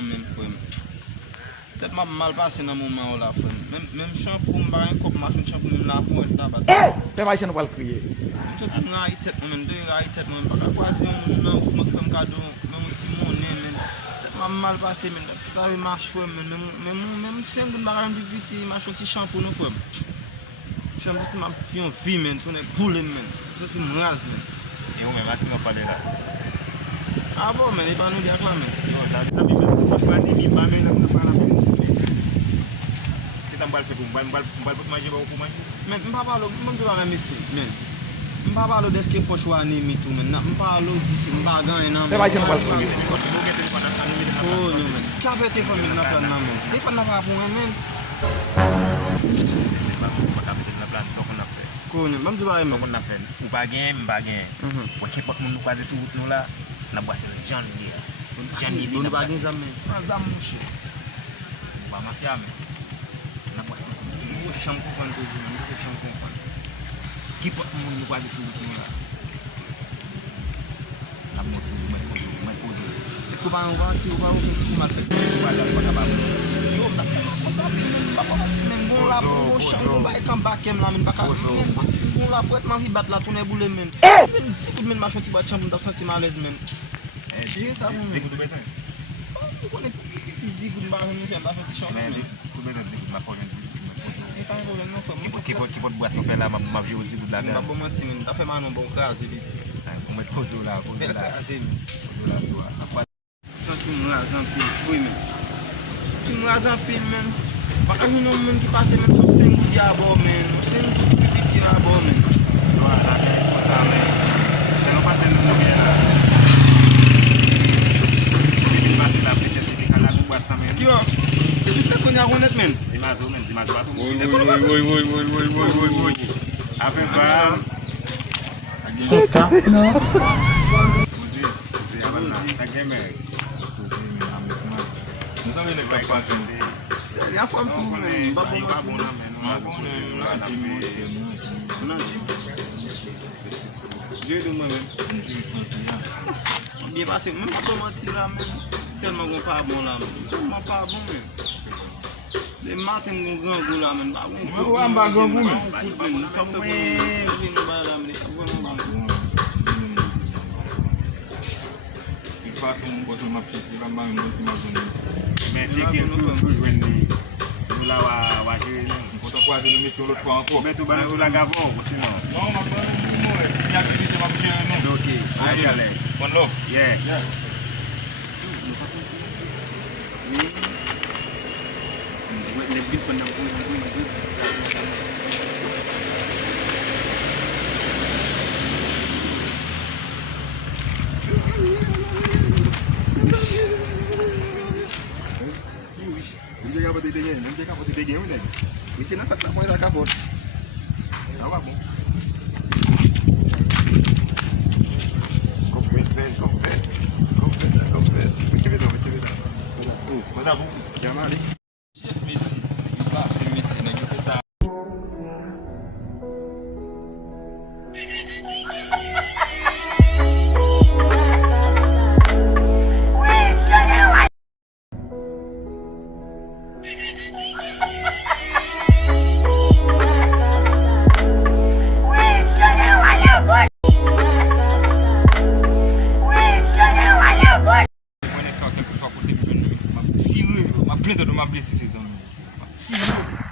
nan men frère. Peut-être m'a mal passé dans moment là frère. Même shampoo m'ba un cop machine shampoo m'la pour être là-bas. Te va chen pas le crier. Je suis dans la tête même de la tête même pas quoi si on nan comme cadeau même petit monnaie men. M'a mal passé men. Tout avait marche frère même 5 bagage de petit machin petit shampoo non frère. Shampoo c'est ma vie men pour ne couler men. Je suis m'rase men. Et on même à qui on parle là. Ah bon men il pas nous dire là men. Non, ça ça bi même choisir bi ba men on pas la même. Kita mbal fait mbal pour manger pour manger. Men mpa palo, mwen di wak mesi, men. Mpa palo deske poch wane mi tou men. Mpa palo disi, mpa gan nan men. Te va chen pas le crier. Oh, no men. Ka fe te fami nan plan nan men. Te fan nan pa pou men. Ko men, mwen di wak men. Ou pa gen, mba gen. Ou ki pot moun nou kwaze sou route nou la, na boase jan li. Jan li Don ba gen zam men. San zam mouche. Ou ba mafia men. Na boase Mwen shampoo fan to di, mwen shampoo fan. ki pot moun nou kwaze sou route nou la. Na boase mwen pose. Esko pa an wanti ou pa ou ki mal fet? Ou pa jan pa kapab. Yo, mta men, pa wanti men. Bon la, bon shampoo ba e kan bakem la men. Baka men, bon la pou et man vi bat la toune boule men. Men, si kout men machon ti bat shampoo mta senti malez men. Jye sa moun men. Zik ou do betan? Mwen konen si zik ou mba mwen jen mta senti shampoo Men, men. sou betan zik ou ma pou jen zik. E pa yon rolen non fè. Ki pot boase nou fè la, ma vje ou zik ou la Mwen den. pa mwen ti men, ta fè man nou bon krasi biti. Ou mwen pose ou la, pose Bel ou la. krasi men. Pose ou la sou a. Senti mwen razan pil fouy men. Senti mwen razan pil men. Baka yon nou men ki pase men sou sengou di abo men. Sengou di biti abo men. So a, la gen pou sa men. Se nou pase nou nou gen la. Se di pase la pete, se di kala pou boase ta men. Ki yo, e di pe konya ronet men. Zimazo men, zimazo batou. Oy. Afen pa. Essa não. Moudi, zi avan la. Sa gen men. Nou sa men nek la pase men. Yan fam tou men. Babo Ayi mati wabon men. la men. Wabon la men. Nan di. Diyo do mwen men. Biye pase, mwen babo mati la men. Telman gon pa bon la men. Telman pa bon men. De maten gon gran go la men. Mwen wan ba gran go men. Nou sa fe bon la men. Sa bon la men. E passa botou uma pizza, vai muito mais ou menos. Men teke sou jwen ni. Nou la wajere ni. Botou quase no mexeu outro fois encore. Men tou ban ou la gavon, ou sinon. Não, mas não é. Se já acredita uma pizza não. Ok, ayi ale. One love. Yeah. Yeah. Hindi ka ba titigil? Hindi ka ba titigil mo din? Isi na fat na po yung kapot. Tawa mo. Compete. Manda bom. Chama ali. Messi. E lá, sem Messi, né? Que tá. Uma preta de uma blessing, vocês vão.